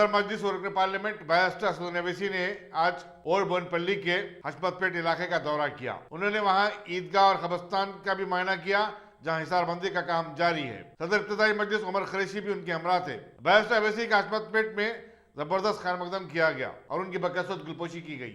सदर मजलिस और रुकन पार्लियामेंट बैरिस्टर असदुद्दीन ओवैसी ने आज ओल्ड बोनपल्ली के हशमतपेट इलाके का दौरा किया। उन्होंने वहां ईदगाह और कब्रिस्तान का भी मुआयना किया, जहां हिसारबंदी का काम जारी है। सदर इब्तिदाई मजलिस उमर कुरैशी भी उनके हमरा थे। बैरिस्टर ओवैसी का हशमतपेट में जबरदस्त खैर मकदम किया गया और उनकी बकसरत गुलपोशी की गई।